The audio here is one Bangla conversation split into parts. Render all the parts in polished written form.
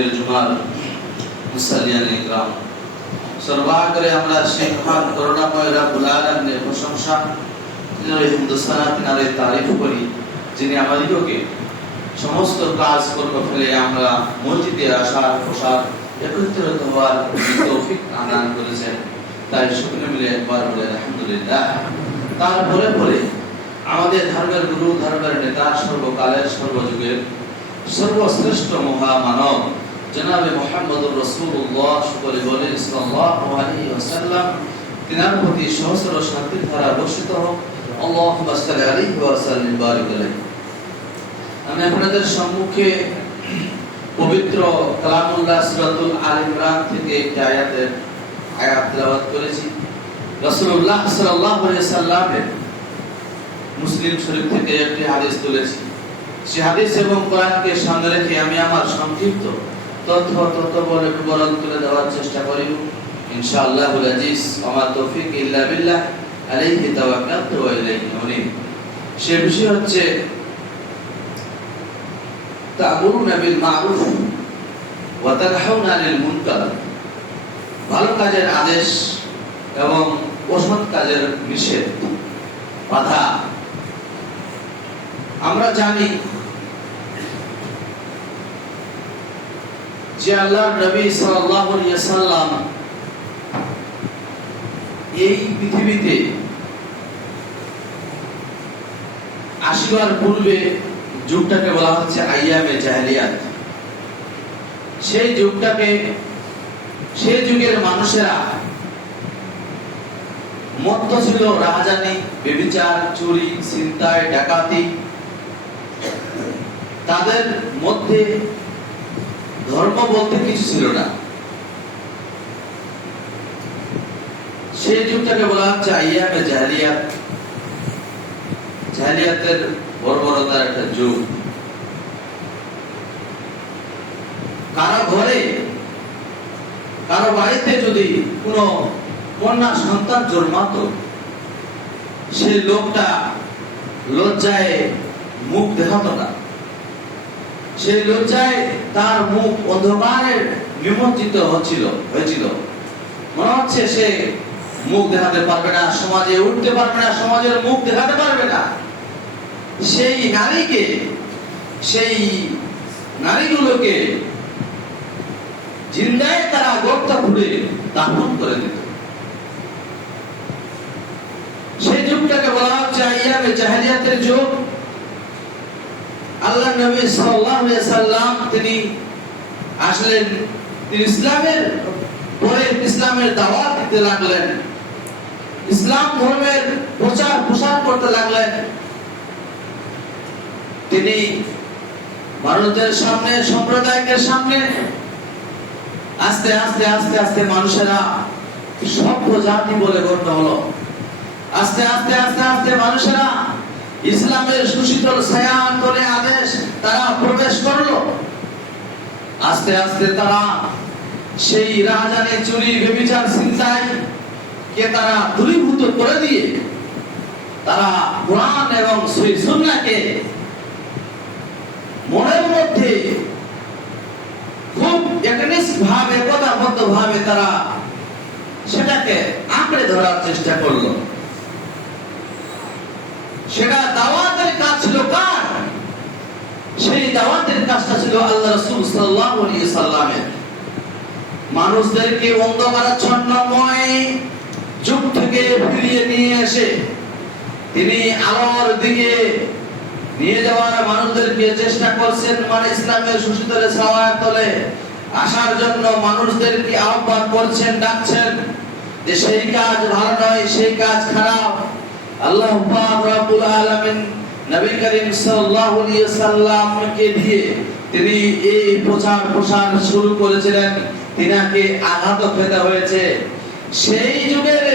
আজকের জুমার মুসাল্লিয়ান ইকরাম, সর্বাগ্রে আমরা সেই মহান করুণাময় রব্বুল আলামিনের প্রশংসা হিন্দুস্তান নারে তারিফ করি, যিনি আমাদিগকে সমস্ত কাজ কর্ম ফেলে আমরা মসজিদে আসার প্রসার একত্রিত হওয়ার তৌফিক দান করেছেন। তাই সকলে মিলে একবার বলে আলহামদুলিল্লাহ। তারপরে পরে আমাদের ধর্মের গুরু, ধর্মের নেতা, সর্বকালের সর্বযুগের সর্বশ্রেষ্ঠ মহামানব জনাবে মুহাম্মদুর রাসূলুল্লাহ সাল্লাল্লাহু আলাইহি ওয়াসাল্লাম, তিনার প্রতি সহস্র শান্তির ধারা বর্ষিত হোক। আল্লাহুম্মা সাল্লি আলাইহি ওয়া সাল্লিম বারিক আলাইহি। আমি আপনাদের সম্মুখে পবিত্র কালামুল্লাহ সূরাতুল আল ইমরান থেকে একটি আয়াত তেলাওয়াত করেছি। রাসূলুল্লাহ সাল্লাল্লাহু আলাইহি সাল্লামের মুসলিম শরীফ থেকে একটি হাদিস তুলেছি। সেই হাদিস এবং কোরআনকে সামনে রেখে আমি আমার সংক্ষিপ্ত তথ্য বলে বিবরণ তুলে দেওয়ার চেষ্টা করিব ইনশাআল্লাহুল আজিজ। আমার তৌফিক ইল্লা বিল্লাহ, আলাইহি তাওয়াক্কালতু ওয়া ইলাইহি উনীব। সে বিষয় হচ্ছে তা'মুরুনা বিল মা'রুফ ওয়া তানহাউনা আনিল মুনকার, ভালো কাজের আদেশ এবং অসৎ কাজের নিষেধ, বাধা। আমরা জানি যে আল্লাহর নবী সাল্লাল্লাহু আলাইহি ওয়াসাল্লাম এই পৃথিবীতে আসিবার পূর্বে যুগটাকে বলা হচ্ছে আইয়ামে জাহেলিয়াত। সেই যুগের মানুষেরা মত্ত ছিল, রাহাজানি, ব্যভিচার, চুরি, ছিনতাই, ডাকাতি। তাদের মধ্যে ধর্ম বলতে কিছু ছিল না। সেই যুগটাকে বলা হচ্ছে আইয়ামে জাহেলিয়াত, জাহেলিয়াতের বর্বরতার একটা যুগ। কারো ঘরে, কারো বাড়িতে যদি কোনো কন্যা সন্তান জন্মাতো, সেই লোকটা লজ্জায় মুখ দেখাতো না। সেই লজ্জায় তার মুখ অন্ধকারে নিমজ্জিত হয়েছিল। মনে হচ্ছে সে মুখ দেখাতে পারবে না, সমাজে উঠতে পারবে না, সমাজের মুখ দেখাতে পারবে না। সেই নারীগুলোকে জিন্দায় তারা গর্ত খুঁড়ে দাফন করে দিত। সেই যুগটাকে বলা হচ্ছে আইয়ামে জাহেলিয়াতের যুগ। আল্লাহর নবী সাল্লাল্লাহু আলাইহি সাল্লাম তিনি আসলেন, তিনি ইসলামের পরে ইসলামের দাওয়াত দিতে লাগলেন, ইসলাম ধর্মের প্রচার করতে লাগলেন। তিনি ভারতের সামনে, সম্প্রদায়ের সামনে আস্তে আস্তে আস্তে আস্তে মানুষেরা সভ্য জাতি বলে গণ্য হলো। আস্তে আস্তে আস্তে আস্তে মানুষেরা ইসলামের সুশীতল ছায়ার তলে আদেশ তারা প্রবেশ করলো। আস্তে আস্তে তারা সেই রাহাজানি, চুরি, ব্যভিচার, ছিনতাই কে তারা দূরীভূত করে দিয়ে তারা কোরআন এবং সহিহ সুন্নাহকে মনের মধ্যে খুব একতাবদ্ধ ভাবে তারা সেটাকে আঁকড়ে ধরার চেষ্টা করলো। সেটা দাওয়াতের কাজ ছিল কার? সেই দাওয়াতের কাজটা ছিল আল্লাহ রাসূল সাল্লাল্লাহু আলাইহি সাল্লামের। মানুষদেরকে অন্ধকারাচ্ছন্নময় যুগ থেকে ফিরিয়ে নিয়ে এসে তিনি আলোর দিকে নিয়ে যাওয়ার মানুষদেরকে চেষ্টা করছেন। মানে ইসলামের সুশীতল ছায়ার তলে আসার জন্য মানুষদেরকে আহ্বান করছেন, ডাকছেন যে সেই কাজ ভালো নয়, সেই কাজ খারাপ। আল্লাহ পাক রব্বুল আলামিন নবী করিম সাল্লাল্লাহু আলাইহি সাল্লামকে দিয়ে তিনি এই প্রচার শুরু করেছিলেন। তিনাকে আঘাত পেতে হয়েছে। সেই যুগের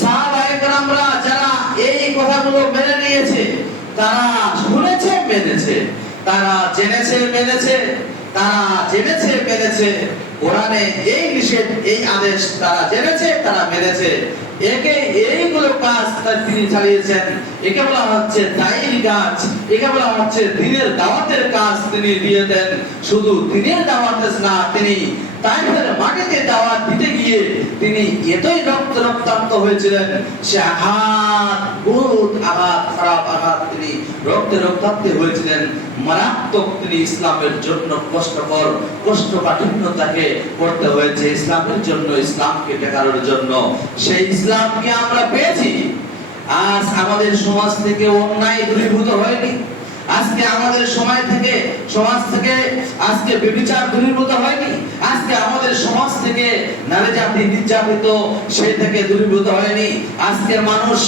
সাহাবায়ে কেরামরা যারা এই কথাগুলো মেনে নিয়েছে, তারা শুনেছে, মেনেছে, তারা জেনেছে, মেনেছে, তারা জেনেছে, মেনেছে, কোরআনে এই নিষেধ এই আদেশ তারা জেনেছে, তারা মেনেছে, একে এইগুলো কাজ তিনি চালিয়েছেন। একে বলা হচ্ছে দায়ীর কাজ, একে বলা হচ্ছে দ্বীনের দাওয়াতের কাজ তিনি দিয়ে দেন। শুধু দ্বীনের দাওয়াত না, তিনি তাইফের মাটিতে দাওয়াত দিতে গিয়ে তিনি এতই রক্তাক্ত হয়েছিলেন, সে আঘাত, বহুত আঘাত, খারাপ আঘাত, তিনি রক্তাক্ত হয়েছিলেন, মারাত্মক। তিনি ইসলামের জন্য কষ্টকর কোষ্ঠকাঠিন্য তাকে করতে হয়েছে, ইসলামের জন্য, ইসলামকে টেকানোর জন্য। সেই ইসলামকে আমরা পেয়েছি। আজ আমাদের সমাজ থেকে অন্যায় দূরীভূত হয়নি। আজকে আমাদের সমাজ থেকে আজকে ব্যভিচার দূরীভূত হয়নি। আজকে আমাদের সমাজ থেকে নারী জাতি নির্যাতিত সেই থেকে দূরীভূত হয়নি। আজকে মানুষ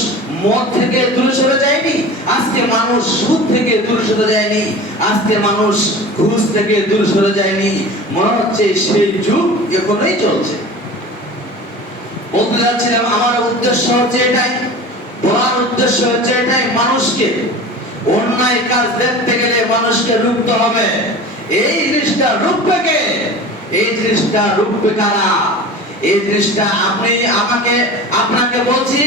মদ থেকে দূরে সরে যায়নি। আজকে মানুষ সুদ থেকে দূরে সরে যায়নি। আজকে মানুষ ঘুষ থেকে দূরে সরে যায়নি। মনে হচ্ছে সেই যুগ এখনোই চলছে। বলতে যাচ্ছিলাম, আমার উদ্দেশ্য হচ্ছে এটাই, বলার উদ্দেশ্য হচ্ছে এটাই, মানুষকে অন্যায় কাজ দেখতে গেলে মানুষকে রুখতে হবে। এই জিনিসটা রুখবে কে? এই জিনিসটা রুখবে কারা? এই জিনিসটা আপনাকে বলছি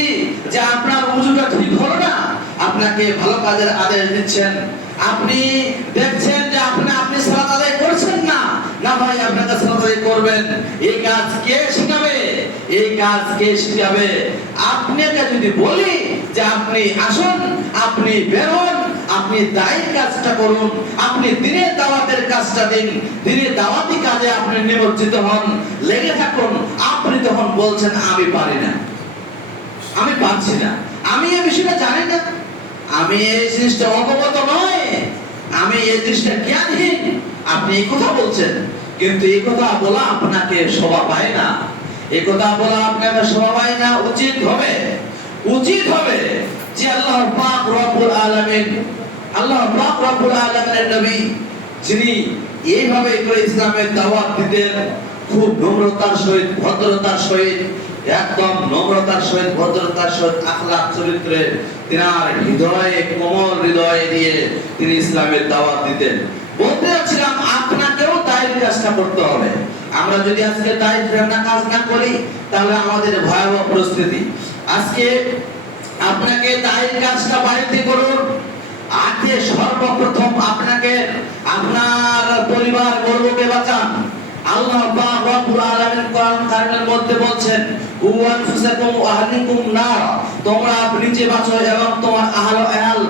যে আপনার উজুটা ঠিক হলো না, আপনাকে ভালো কাজের আদেশ দিচ্ছেন, আপনি দেখছেন যে আপনি সালাত আদায় করছেন না, না ভাই আপনাকে সালাত আদায় করবেন। এই কাজ কে শিখাবে? এই কাজ কে শিখাবে? আপনাকে যদি বলি যে আপনি আসুন, আপনি বের হন, আপনি দায়ীর কাজটা করুন, আপনি দ্বীনের দাওয়াতের কাজটা দিন, দ্বীনের দাওয়াতি কাজে আপনি নিমজ্জিত হন, লেগে থাকুন, আপনি তখন বলছেন আমি পারি না, আমি পারছি না, আমি এই বিষয়টা জানি না, আমি এই জিনিসটা অবগত নয়, আমি এই জিনিসটা জ্ঞানহীন। আপনি এই কথা বলছেন, কিন্তু এই কথা বলা আপনাকে শোভা পায় না, এই কথা বলা আপনাকে শোভা পায় না। উচিত হবে যে আল্লাহ পাক রব্বুল আলামিনের নবী যিনি এইভাবে করে ইসলামের দাওয়াত দিতেন, খুব নম্রতার সহিত, ভদ্রতার সহিত, একদম নম্রতার সহিত, ভদ্রতার সহিত, আখলাক চরিত্রে, তিনার হৃদয়ে, কোমল হৃদয়ে দিয়ে তিনি ইসলামের দাওয়াত দিতেন। বলতে যাচ্ছিলাম, আপনাকেও দায়িত্ব কাজটা করতে হবে। আমরা যদি আজকে দায়িত্ব কাজ না করি তাহলে আমাদের ভয়াবহ পরিস্থিতি। আজকে আপনাকে দায়িত্ব কাজটা বাড়িতে করুন। আজকে সর্বপ্রথম আপনাকে আপনার পরিবার বর্গকে বাঁচান। আল্লাহ পাক রব্বুল আলামিন কোরআন কারীমের মধ্যে বলছেন, ওয়ানফুসাকুম ওয়া আহলিকুম নার, তোমরা নিজে বাঁচো এবং তোমার আহল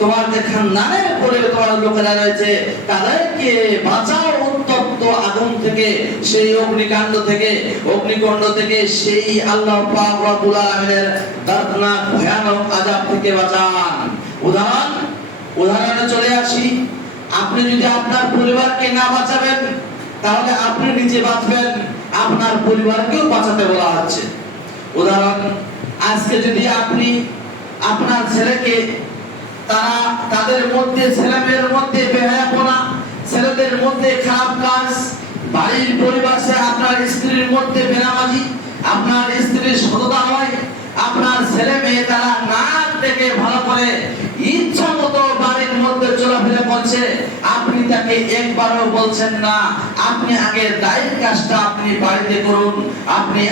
তোমার যে খানদানের পরে তোমার লোকেরা রয়েছে তাদেরকে বাঁচাও উত্তপ্ত আগুন থেকে, সেই অগ্নিকাণ্ড থেকে, অগ্নিকুণ্ড থেকে, সেই আল্লাহ পাক রব্বুল আলামিনের দর্দনাক ভয়ানক আযাব থেকে বাঁচান। উদাহরণে চলে আসি, আপনি যদি আপনার পরিবারকে না বাঁচাবেন তাহলে আপনি নিজে বাঁচবেন, আপনার পরিবারকেও বাঁচাতে বলা হচ্ছে। উদাহরণ, আজকে যদি আপনি আপনার ছেলেকে তাদের মধ্যে, ছেলেমেয়ের মধ্যে বেহায়াপনা, ছেলেদের মধ্যে খারাপ কাজ, বাড়ির পরিবেশে আপনার স্ত্রীর মধ্যে বেনামাজি, আপনার স্ত্রীর সততা হয়, আপনার ছেলে মেয়ে তারা না থেকে ভালো করে ইচ্ছা মতো বাড়ির মধ্যে চলাফেরা করছে, আপনি তাকে একবারও বলছেন না। আপনি আগে দায়িত্ব কাজটা আপনি বাড়িতে করুন। আপনি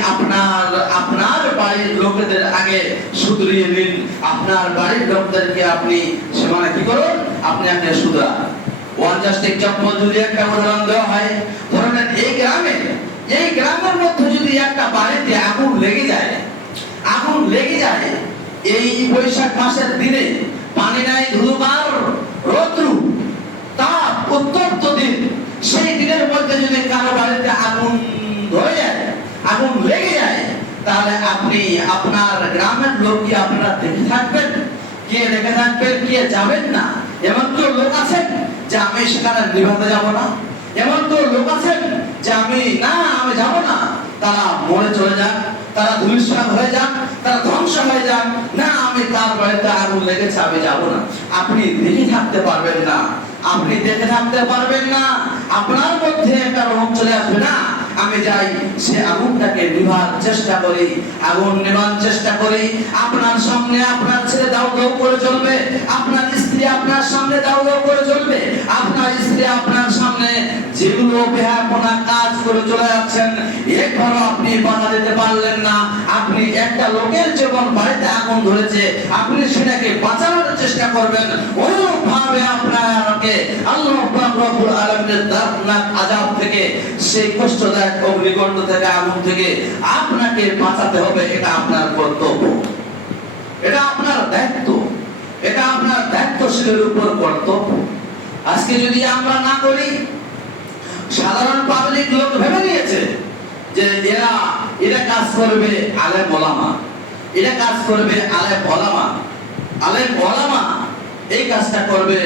আপনার বাড়ির লোকেদের আগে শুধরিয়ে নিন। আপনার বাড়ির লোকদেরকে আপনি সীমানা কি করুন, আপনি আগে শুধরান। জাস্ট এক্সাম্পল যদি একটা উদাহরণ দেওয়া হয়, ধরেন এই গ্রামের মধ্যে যদি একটা বাড়িতে আগুন লেগে যায়, এই বৈশাখ মাসের দিনে, পানি নাই, ধুলোমার, রৌদ্র, তাপ, উত্তপ্ত দিন, সেই দিনের মধ্যে যদি কারো বাড়িতে আগুন ধরে যায়, আগুন লেগে যায়, তাহলে আপনি আপনার গ্রামের লোক কি আপনারা দেখে থাকবেন? কে দেখে থাকবেন, কে যাবেন না? এমন তো লোক আছেন যে আমি সেখানে নিভাতে যাব না, এমন তো লোক আছেন যে আমি যাব না, তারা মরে চলে যান, তারা ধূলিসাৎ হয়ে যান, তারা ধ্বংস হয়ে যান, না আমি তার বাড়িতে আগুন লেগেছে আমি যাব না। আপনি দেখে থাকতে পারবেন না, আপনার মধ্যে একটা রোগ চলে আসবে না, আমি যাই সে আগুনটাকে নিভার চেষ্টা করি, আগুন নেভার চেষ্টা করি। আপনার সামনে আপনার ছেলে দাউ দাউ করে জ্বলবে, আপনার স্ত্রী আপনার সামনে দাউ দাউ করে জ্বলবে, আপনার স্ত্রী আপনার সামনে যেগুলো বেহায়াপনা কাজ করে চলে যাচ্ছেন একবারও আপনি বাধা দিতে পারলেন না। আপনি একটা লোকের জীবন বাড়িতে আগুন ধরেছে, আপনি সেটাকে বাঁচানোর চেষ্টা করবেন, অনুরূপভাবে আপনাকে আল্লাহ পাক রব্বুল আলামিনের দর্দনাক আযাব থেকে, সেই কষ্টদায়ক অগ্নিকুণ্ড থেকে, আগুন থেকে আপনাকে বাঁচাতে হবে। এটা আপনার কর্তব্য, এটা আপনার দায়িত্ব, এটা আপনার দায়িত্বশীলের উপর কর্তব্য। আজকে যদি আমরা না করি, সাধারণ পাবলিক লোক ভেবে নিয়েছে যে এরা কাজ করবে আলেম ওলামা, এরা কাজ করবে আলেম ওলামা, আলেম ওলামা এই কাজটা করবে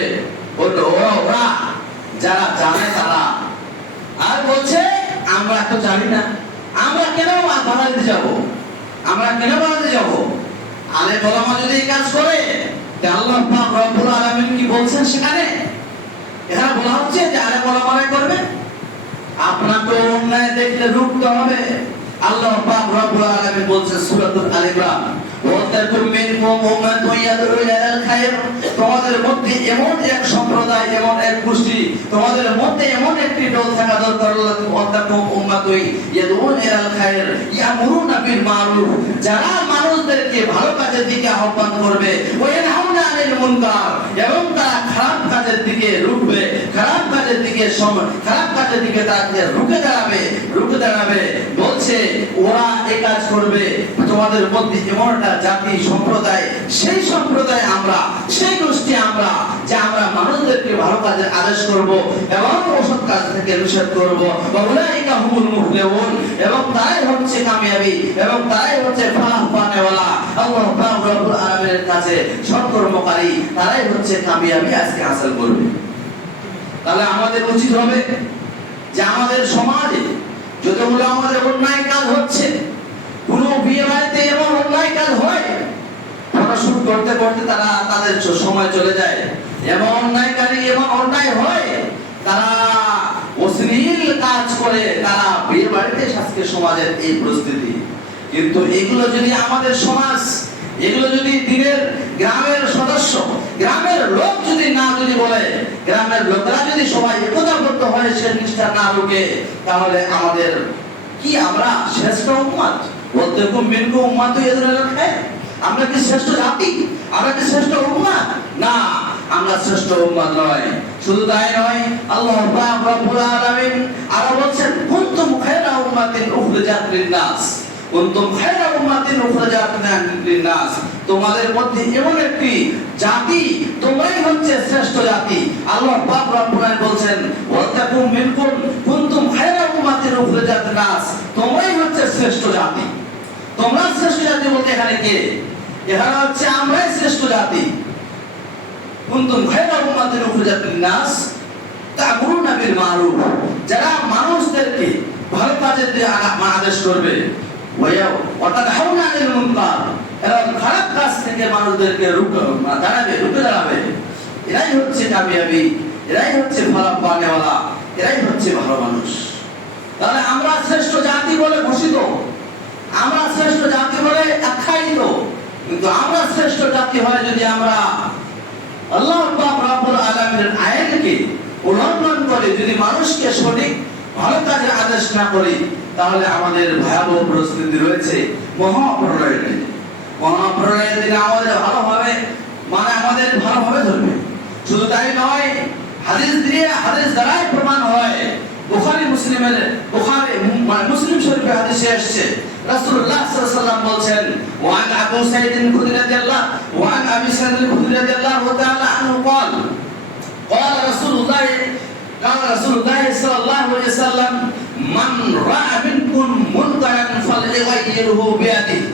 ওরা যারা জানে তারা। আর বলছে আমরা তো জানি না, আমরা কেন বাধা দিতে যাবো, আমরা কেন বাধা দিতে যাবো? আলেম ওলামা যদি এই কাজ করে, আল্লাহ পাক রব্বুল আলামিন কি বলছেন সেখানে? এখানে বলা হচ্ছে যে আলেম ওলামারাই করবে। আপনাকে অন্যায় দেখলে রুখতে হবে। আল্লাহ পাক রব্বুল আলামিন বলছেন সূরাতুল আল ইমরান, ওয়াতাকুম মিনকুম উম্মাতুন ইয়াদউ ইলাল খায়র, তোমাদের মধ্যে এমন এক সম্প্রদায়, এমন এক গোষ্ঠী, তোমাদের মধ্যে এমন একটি দল থাকা দরকার, ওয়াতাকুম উম্মাতুন ইয়াদউ ইলাল খায়র ইয়ামুরুনা বিল মারুফ, যারা মানুষদেরকে ভালো কাজের দিকে আহ্বান করবে, ওয়া ইয়ানহাউনা আনিল মুনকার, এবং তারা খারাপ কাজের দিকে রুখবে, খারাপ কাজের দিকে তাদের রুখে দাঁড়াবে। বলছে ওরা এই কাজ করবে, তোমাদের মধ্যে এমন একটা জাতি সম্প্রদায়, সেই সম্প্রদায় আমরা, সেই গোষ্ঠী আমরা, যে আমরা মানুষদেরকে ভালো কাজের আদেশ করব এবং অসৎ কাজ থেকে নিষেধ করব। উলাইকা হুমুল মুফলিহুন, এবং তারাই হচ্ছে কামিয়াবি, এবং তারাই হচ্ছে ফালাহ পানেওয়ালা। আল্লাহ পাক রব্বুল আলামিনের কাছে সৎকর্মকারী, তারাই হচ্ছে কামিয়াবি আজকে হাসিল করবে। তাহলে আমাদের উচিত হবে যে আমাদের সমাজে যতগুলো আমাদের অন্যায় কাজ হচ্ছে, কোন বিয়ে বাড়িতে এমন অন্যায় কাজ হয়, ফটোশুট করতে করতে তাদের সময় চলে যায়, এমন অন্যায়কারী, এমন অন্যায় হয়, তারা অশ্লীল কাজ করে, তারা বিয়ে বাড়িতে আজকে সমাজের এই পরিস্থিতি। কিন্তু এগুলো যদি আমাদের সমাজ, এগুলো যদি দিনের গ্রামের সদস্য, গ্রামের লোক যদি বলে, গ্রামের লোকেরা যদি সবাই একতাবদ্ধ হয়ে সে নিষ্ঠা না রুখে, তাহলে আমাদের কি, আমরা শ্রেষ্ঠ উম্মত? ওয়াতাকুম মিনকুম উম্মাতুন ইয়াদউনা ইলাল খায়র, আমরা কি শ্রেষ্ঠ জাতি? আমরা কি শ্রেষ্ঠ উম্মত? না, আমরা শ্রেষ্ঠ উম্মত নয়। শুধু তাই নয়, আল্লাহ পাক রব্বুল আলামিন আরো বলছেন, কুনতুম খায়রা উম্মাতিন উখরিজাত লিন-নাস, কুনতুম খায়রা উম্মাতিন উখরিজাত লিন-নাস, তোমাদের মধ্যে এমন একটি জাতি, তোমরাই হচ্ছে শ্রেষ্ঠ জাতি। আল্লাহ পাক রব্বুল আলামিন বলছেন, ওয়াতাকুম মিনকুম কুনতুম খায়রা উম্মাতিন উখরিজাত লিন-নাস, তোমরাই হচ্ছে শ্রেষ্ঠ জাতি। তোমরা শ্রেষ্ঠ জাতি বলতে এখানে কে? এখানে হচ্ছে আমরাই শ্রেষ্ঠ জাতি। কুনতুম খায়রা উম্মাতিন উখরিজাত লিন-নাস তা'মুরুনা বিল মারুফ, যারা মানুষদেরকে ভালো কাজের দিকে আদেশ করবে, ওয়া তানহাউনা আনিল মুনকার, এবং খারাপ কাজ থেকে মানুষদেরকে রুখে দাঁড়াবে। এরাই হচ্ছে কামিয়াবি, এরাই হচ্ছে ভালো বানেওয়ালা, এরাই হচ্ছে ভালো মানুষ। তাহলে আমরা শ্রেষ্ঠ জাতি বলে ঘোষিত, আমরা শ্রেষ্ঠ জাতি বলে আখ্যায়িত, কিন্তু আমরা শ্রেষ্ঠ জাতি হয় যদি আমরা আল্লাহ পাক রব্বুল আলামিনের আইনকে উল্লঙ্ঘন করে, যদি মানুষকে সঠিক ভালো কাজের আদেশ না করি, তাহলে আমাদের ভয়াবহ পরিস্থিতি রয়েছে। মহাপ্রলয়ের দিনে আমাদের ভালোভাবে ধরবে। শুধু তাই নয়, হাদিস দ্বারাই প্রমাণ হয়। মুসলিম শরীফে হাদিসে এসেছে, রাসূলুল্লাহ সাল্লাল্লাহু আলাইহি ওয়াসাল্লাম বলছেন, ওয়ান আবু সাঈদ আল-খুদরি রাদিয়াল্লাহু ওয়ান আবি সাঈদ আল-খুদরি রাদিয়াল্লাহু তাআলা আনহু قال قال رسول الله সাল্লাল্লাহু আলাইহি ওয়াসাল্লাম, মান রা'a মিনকুম মুনকারান ফালইগাইয়িরহু বিয়াদিহি,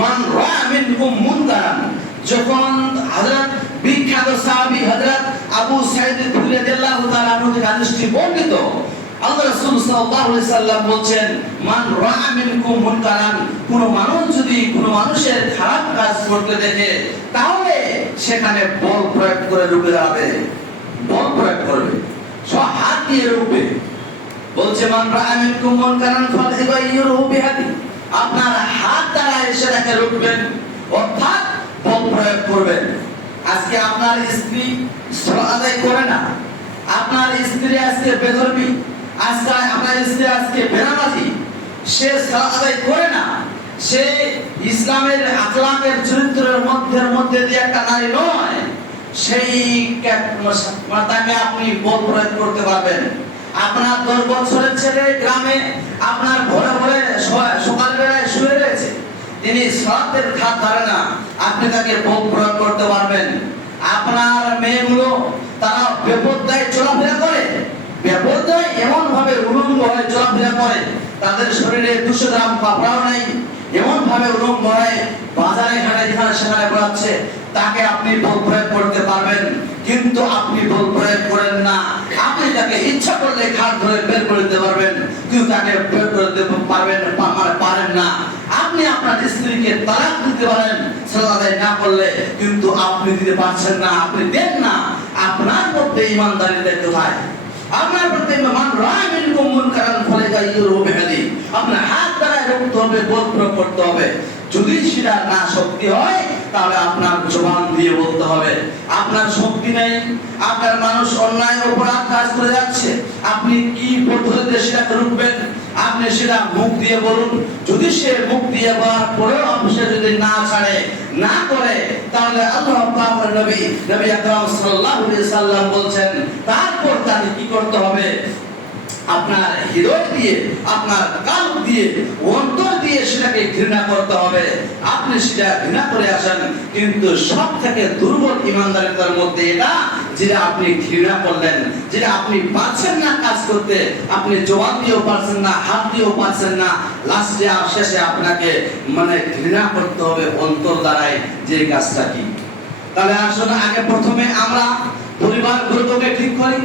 মান রা'a মিনকুম মুনকারান, যখন হযরত বিখ্যাত সাহাবী হযরত আবু সাঈদ আল-খুদরি রাদিয়াল্লাহু তাআলা আনহু থেকে হাদিসটি বর্ণিত, আল্লাহ রাসূল সাল্লাল্লাহু আলাইহি ওয়াসাল্লাম বলেন, মান রা'a মিনকুম মুনকারান, কোন মানুষ যদি কোন মানুষের খারাপ কাজ করতে দেখে, তাহলে সেখানে বল প্রয়োগ করে রুখে দাঁড়াবে, বল প্রয়োগ করবে, সব হাত দিয়ে রুখবে। বলছে মান রাআ মিনকুম মুনকারান ফালইগাইয়িরহু বিয়াদি, আপনার হাত দ্বারা সেটাকে রুখবেন, অর্থাৎ বল প্রয়োগ করবেন। আজকে আপনার স্ত্রী সালাত আদায় করে না, আপনার স্ত্রী আজকে বেধর্মী, আজকে আপনার স্ত্রী আজকে বেনামাজি, সে সালাত আদায় করে না, সে ইসলামের আখলাকের চরিত্রের মধ্যে দিয়ে একটা নারী নয়, সেই তাকে আপনি বল প্রয়োগ করতে পারবেন। আপনার 10 বছরের ছেলে গ্রামে আপনার ঘরে ঘরে সকালবেলায় শুয়ে রয়েছে, তিনি সালাতের খাত ধরে না, আপনি তাকে বল প্রয়োগ করতে পারবেন। আপনার মেয়েগুলো তারা বেপরদায় চলাফেরা করে, বেপরদায় এমন ভাবে উলঙ্গ হয়ে চলাফেরা করে, তাদের শরীরে 200 গ্রাম কাপড়াও নাই, এমন ভাবে উলঙ্গ হয়ে বাজারে ঘাটে যেখানে সেখানে বেড়াচ্ছে, তাকে আপনি বল প্রয়োগ করতে পারবেন। কিন্তু আপনি বল প্রয়োগ করেন না, আপনি তাকে ইচ্ছা করলে খাট ধরে বের করে দিতে পারবেন, কিন্তু তাকে বের করে দিতে পারেন না। আপনি আপনার স্ত্রীকে তালাক দিতে পারেন সালাত আদায় না করলে, কিন্তু আপনি দিতে পারছেন না, আপনি দেন না। আপনার মধ্যে ঈমানদারিতা কোথায়? আপনার প্রতি মান রাআ মিনকুম মুনকারান ফালইগাইয়িরহু বিয়াদি, আপনার হাত দ্বারা রুখতে হবে, বল প্রয়োগ করতে হবে। যদি সেটা না শক্তি হয়, তাহলে আপনার জবান দিয়ে বলতে হবে। আপনার শক্তি নেই, আপনার মানুষ অন্যায় অপরাধ কাজ করে যাচ্ছে, আপনি কি পদ্ধতিতে সেটাকে রুখবেন? আপনি সেটা মুখ দিয়ে বলুন। যদি সে মুখ দিয়ে বলার পরেও সে যদি না ছাড়ে, না করে, তাহলে আল্লাহ পাকের নবী আকরাম সাল্লাল্লাহু আলাইহি সাল্লাম বলছেন, তারপর তাকে কি করতে হবে? আপনার হৃদয় দিয়ে, আপনার কাল্ব দিয়ে, অন্তর দিয়ে সেটাকে ঘৃণা করতে হবে। আপনি সেটা ঘৃণা করে আসেন, কিন্তু সব থেকে দুর্বল ঈমানদারিতার মধ্যে এটা, যেটা আপনি ঘৃণা করলেন, যেটা আপনি পারছেন না কাজ করতে, আপনি জবান দিয়েও পারছেন না, হাত দিয়েও পারছেন না, লাস্টে শেষে আপনাকে ঘৃণা করতে হবে অন্তর দ্বারাই, যে কাজটা কি। তাহলে আসলে আগে প্রথমে আমরা পরিবার বর্গকে ঠিক করি।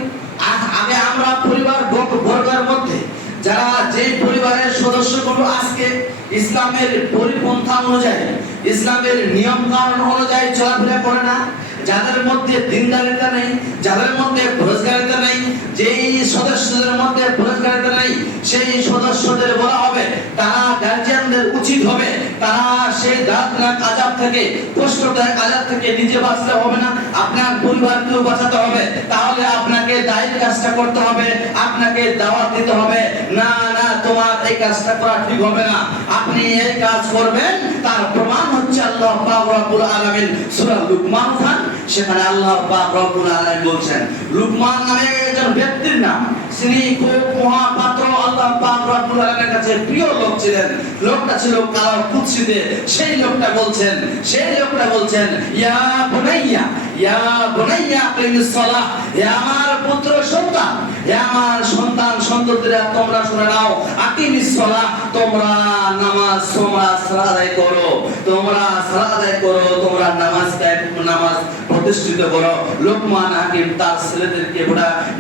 আগে আমরা পরিবার বর্গের মধ্যে যারা, যে পরিবারের সদস্যগুলো আজকে ইসলামের পরিপন্থা অনুযায়ী, ইসলামের নিয়ম কানুন অনুযায়ী চলাফেরা করে না, যাদের মধ্যে দিনদারিতা নেই, যাদের মধ্যে পরহেজগারিতা নেই, যেই সদস্যদের মধ্যে পরহেজগারিতা নেই, সেই সদস্যদের বলা হবে, তারা গার্জিয়ানদের উচিত হবে, তারা সেই দাঁতনাক আযাব থেকে, কষ্টদায়ক আযাব থেকে নিজে বাঁচতে হবে না, আপনার পরিবারকেও বাঁচাতে হবে। তাহলে আপনাকে দায়িত্ব কাজটা করতে হবে, আপনাকে দাওয়াত দিতে হবে, না না তোমার এই কাজটা করা ঠিক হবে না, আপনি এই কাজ করবেন। তার প্রমাণ হচ্ছে আল্লাহ পাক রব্বুল আলামিন সূরা লুকমান খান, সেখানে আল্লাহ পাক রব্বুল আলামিন বলছেন, লুকমান নামে একজন ব্যক্তির নাম, তিনি খুব মহাপাত্র, আল্লাহ পাক রব্বুল আলামিনের কাছে প্রিয় লোক ছিলেন। লোকটা ছিল কালো কুৎসিতে। সেই লোকটা বলছেন, ইয়া বুনাইয়া, ইয়া বুনাইয়া আকিমিস সালাহ, হে আমার পুত্র সন্তান, হে আমার সন্তান সন্ততিরা, তোমরা শুনে নাও, আকিমিস সালাহ, তোমরা নামাজ, তোমরা সালাত আদায় করো, তোমরা সালাত আদায় করো, তোমরা নামাজ প্রতিষ্ঠিত করো। লোকমান হাকিম তার ছেলেদেরকে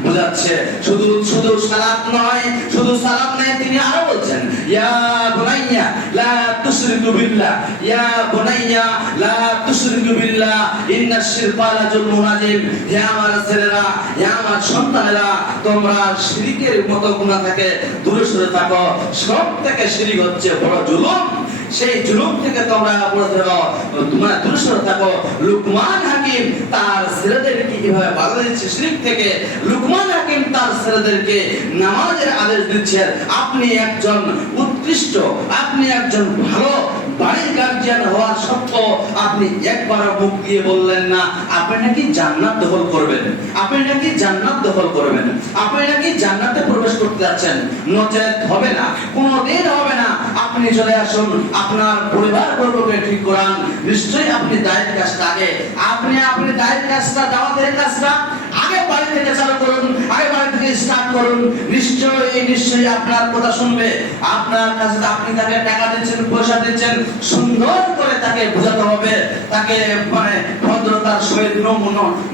বোঝাচ্ছে, শুধু সালাত নয়, শুধু সালাত নয়, তিনি আরো বলছেন, ইয়া বুনাইয়া লা তুশরিকু বিল্লাহ, ইয়া বুনাইয়া লা তুশরিকু বিল্লাহ, ইন্নাশ শিরকা লাযুলমুন আযীম, হে আমার ছেলেরা, হে আমার সন্তানেরা, তোমরা শিরকের মতো গুনাহ থেকে দূরে সরে থাকো। সব থেকে শিরক হচ্ছে বড় জুলুম, সেই জুলুম থেকে তোমরা দূরে সরে থাকো। লুকমান হাকিম তার ছেলেদেরকে কিভাবে বাধা দিচ্ছে শিরক থেকে? লুকমান হাকিম তার ছেলেদেরকে নামাজের আদেশ দিচ্ছেন। আপনি একজন উৎকৃষ্ট, আপনি একজন ভালো বাড়ির গার্জিয়ান হওয়ার সত্ত্বেও আপনি একবারও মুখ দিয়ে বললেন না আপনি নাকি জান্নাত দখল করবেন, আপনি নাকি জান্নাত দখল করবেন, আপনি নাকি জান্নাতে প্রবেশ করতে যাচ্ছেন। নচেত হবে না, কোনোদিন হবে না। আপনি চলে আসুন, আপনার পরিবার বর্গকে ঠিক করান। নিশ্চয়ই আপনি দায়ের কাজটা আগে, আপনি দায়ের কাজটা, দাওয়াতের কাজটা আগে বাড়ি থেকে চালু করুন, আগে বাড়ি থেকে স্টার্ট করুন। নিশ্চয়ই আপনার কথা শুনবে। আপনার কাছে আপনি তাকে টাকা দিচ্ছেন, পয়সা দিচ্ছেন, সুন্দর করে তাকে বোঝাতে হবে, তাকে মানে ভদ্রতার সহিত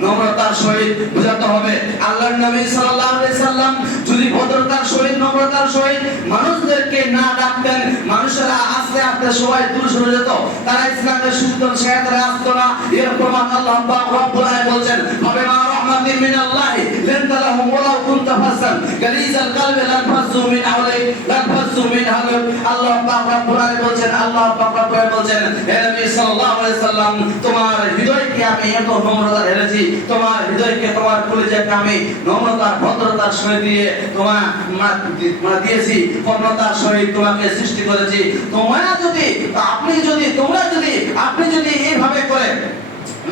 নম্রতার সহিত বোঝাতে হবে। আল্লাহর নবী সাল্লাল্লাহু আলাইহি সাল্লাম যদি ভদ্রতার সহিত নম্রতার সহিত মানুষদেরকে না ডাকতেন, মানুষেরা আস্তে আস্তে সবাই দূর সরে যেত, তারা ইসলামের সুন্দর শেখাতে আসতো না। এর প্রমাণ আল্লাহ পাক রব্বুল আলামিন বলছেন, ফাবিমা রাহমাতিন মিনাল্লাহি লিনতা লাহুম ওয়ালাউ কুনতা ফাসান গালিজাল কলবি লানফাযু মিন হাওলিক লানফাযু মিন হাওলিক। আল্লাহ পাক রব্বুল আলামিন বলছেন, আল্লাহ পাক রব্বুল আলামিন বলছেন, হে নবী সাল্লাল্লাহু আলাইহি সাল্লাম, তোমার হৃদয়কে আমি এত নম্রতা ঢেলেছি, তোমার হৃদয়কে, তোমার কলিজাকে আমি নম্রতার ভদ্রতার সহিত দিয়ে তোমার দিয়েছি, নম্রতার সহিত তোমাকে সৃষ্টি করেছি। আপনি যদি এইভাবে করে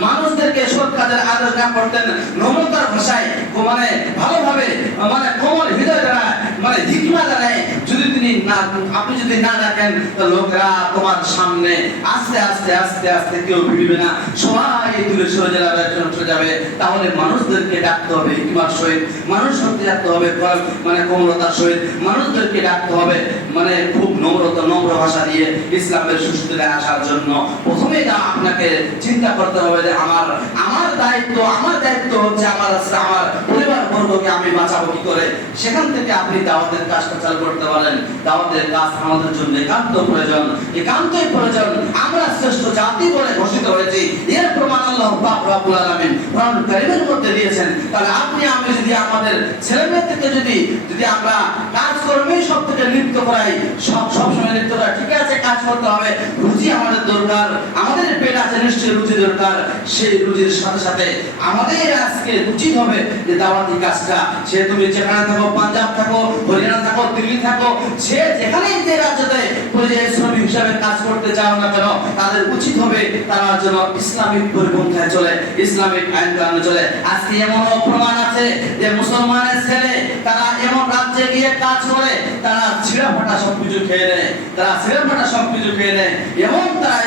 মানুষদেরকে সৎ কাজের আদেশ না করতেন, নম্রতার ভাষায় মানে ভালোভাবে মানে কোমল হৃদয় দ্বারা মানে হিকমা দ্বারা যদি আপনি যদি না ডাকেন, লোকেরা তোমার সামনে আস্তে আস্তে আস্তে আস্তে কেউ ভিড়বে না, সবাই দূরে সরে যাবে। তাহলে মানুষদেরকে ডাকতে হবে হিকমার সহিত, মানুষ সত্যি ডাকতে হবে মানে কোমলতার সহিত, মানুষদেরকে ডাকতে হবে মানে খুব নম্র ভাষা দিয়ে ইসলামের সুস্থিরে আসার জন্য। প্রথমেই আপনাকে চিন্তা করতে হবে যে আমার দায়িত্ব হচ্ছে আমার পরিবার বর্গকে আমি বাঁচাবো কি করে। সেখান থেকে আপনি দাওয়াতের কাজটা চালু করতে পারেন। দাওয়াতের কাজ আমাদের জন্য একান্তই প্রয়োজন। আমরা শ্রেষ্ঠ জাতি বলে ঘোষিত হয়েছি, এর প্রমাণ আল্লাহ পাক রব্বুল আলামিন কোরআন কারীমের মধ্যে দিয়েছেন। তাহলে আপনি আমি যদি আমাদের ছেলেমেয়ে থেকে যদি আমরা কাজকর্মে সব থেকে লিপ্ত করাই, সবসময় লিপ্ত করা, ঠিক আছে কাজ করতে হবে, রুচি আমাদের দরকার, আমাদের পেট আছে নিশ্চয়ই রুচি দরকার, সেই রুচির সাথে সাথে আমাদের আজকে উচিত হবে যে দাওয়াতি কাজটা, সে তুমি যেখানে থাকো, পাঞ্জাব থাকো, হরিয়ানা থাকো, দিল্লি থাকো, সে যেখানেই যে রাজ্যতে পরিযায়ী শ্রমিক হিসাবে কাজ করতে চাও না কেন, তাদের উচিত হবে তারা যেন ইসলামিক পরিপন্থায় চলে, ইসলামিক আইন কানুনে চলে। আজকে এমন প্রমাণ আছে যে মুসলমানের ছেলে তারা এমন রাজ্যে গিয়ে কাজ করে, তারা ছিঁড়া ফাটা সবকিছু খেয়ে নেয়,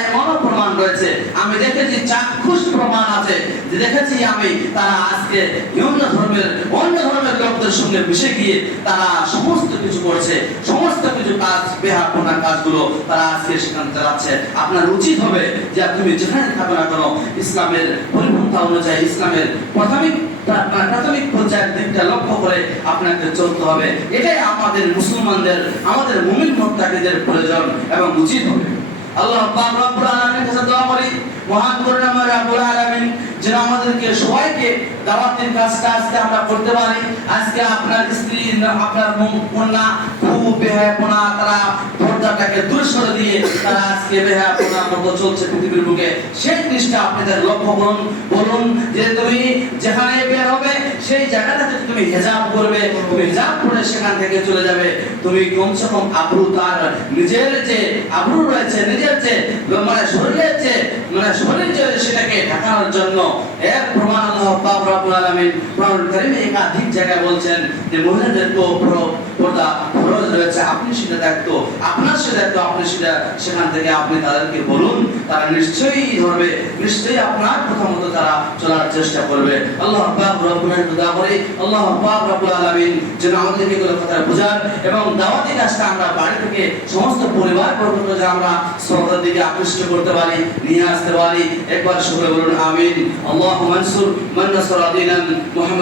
এমনও প্রমাণ রয়েছে। আমি দেখেছি, চাক্ষুষ প্রমাণ আছে যে দেখেছি আমি, তারা আজকে অন্য ধর্মের লোকদের সঙ্গে মিশে গিয়ে তারা সমস্ত কিছু করছে, সমস্ত কিছু কাজ বেহাপনা কাজগুলো তারা আজকে সেখানে চালাচ্ছে। আপনার উচিত হবে যে তুমি যেখানে থাকো না কেন, ইসলামের পরিপন্থা অনুযায়ী, ইসলামের প্রাথমিক পর্যায়ের দিকটা লক্ষ্য করে আপনাকে চলতে হবে। এটাই আমাদের মুসলমানদের, আমাদের মুমিন মুত্তাকিদের প্রয়োজন এবং উচিত হবে। আল্লাহ পাক রব্বুল আলামিনের কাছে দোয়া করি, মহান করুণাময় রব্বুল আলামিন যেন আমাদেরকে সবাইকে দাওয়াতের কাজটা আজকে আমরা করতে পারি। আজকে আপনার স্ত্রী, আপনার কন্যা খুব বেহায়াপনা, তারা পর্দাটাকে দূরে সরে দিয়ে তারা আজকে বেহায়াপনার মতো চলছে পৃথিবীর বুকে। সেই জিনিসটা আপনাদের লক্ষ্য করুন, বলুন যে তুমি যেখানে বের হবে সেই জায়গাটাতে তুমি হিজাব করবে, তুমি হিজাব পরে সেখান থেকে চলে যাবে। তুমি কমসে কম আবরু, তার নিজের যে আবরু রয়েছে, নিজের যে মানে শরীরের যে শরীর সেটাকে ঢাকানোর জন্য এর প্রমাণ আল্লাহ পাক রব্বুল আলামিন কোরআন কারীমে একাধিক জায়গায় বলছেন যে মহিলাদের পর্দা ফরজ রয়েছে। আপনি সেটা দায়িত্ব, আপনার সে দায়িত্ব, আপনি সেখান থেকে আপনি তাদেরকে বলুন, তারা নিশ্চয়ই ধরবে, নিশ্চয়ই আপনার কথা মতো তারা চলার চেষ্টা করবে। আল্লাহ পাক রব্বুল আলামিন দোয়া করি, আল্লাহ পাক রব্বুল আলামিন যেন আমাদেরকে এগুলো কথা বোঝার এবং দাওয়াতি কাজটা আমরা বাড়ি থেকে সমস্ত পরিবার পর্যন্ত যে আমরা শ্রদ্ধার দিকে আকৃষ্ট করতে পারি, নিয়ে আসতে পারি। একবার সকলে বলুন আমিন। আল্লাহুম্মা আনসুর মান নাসারা দীনান মুহাম্মদ।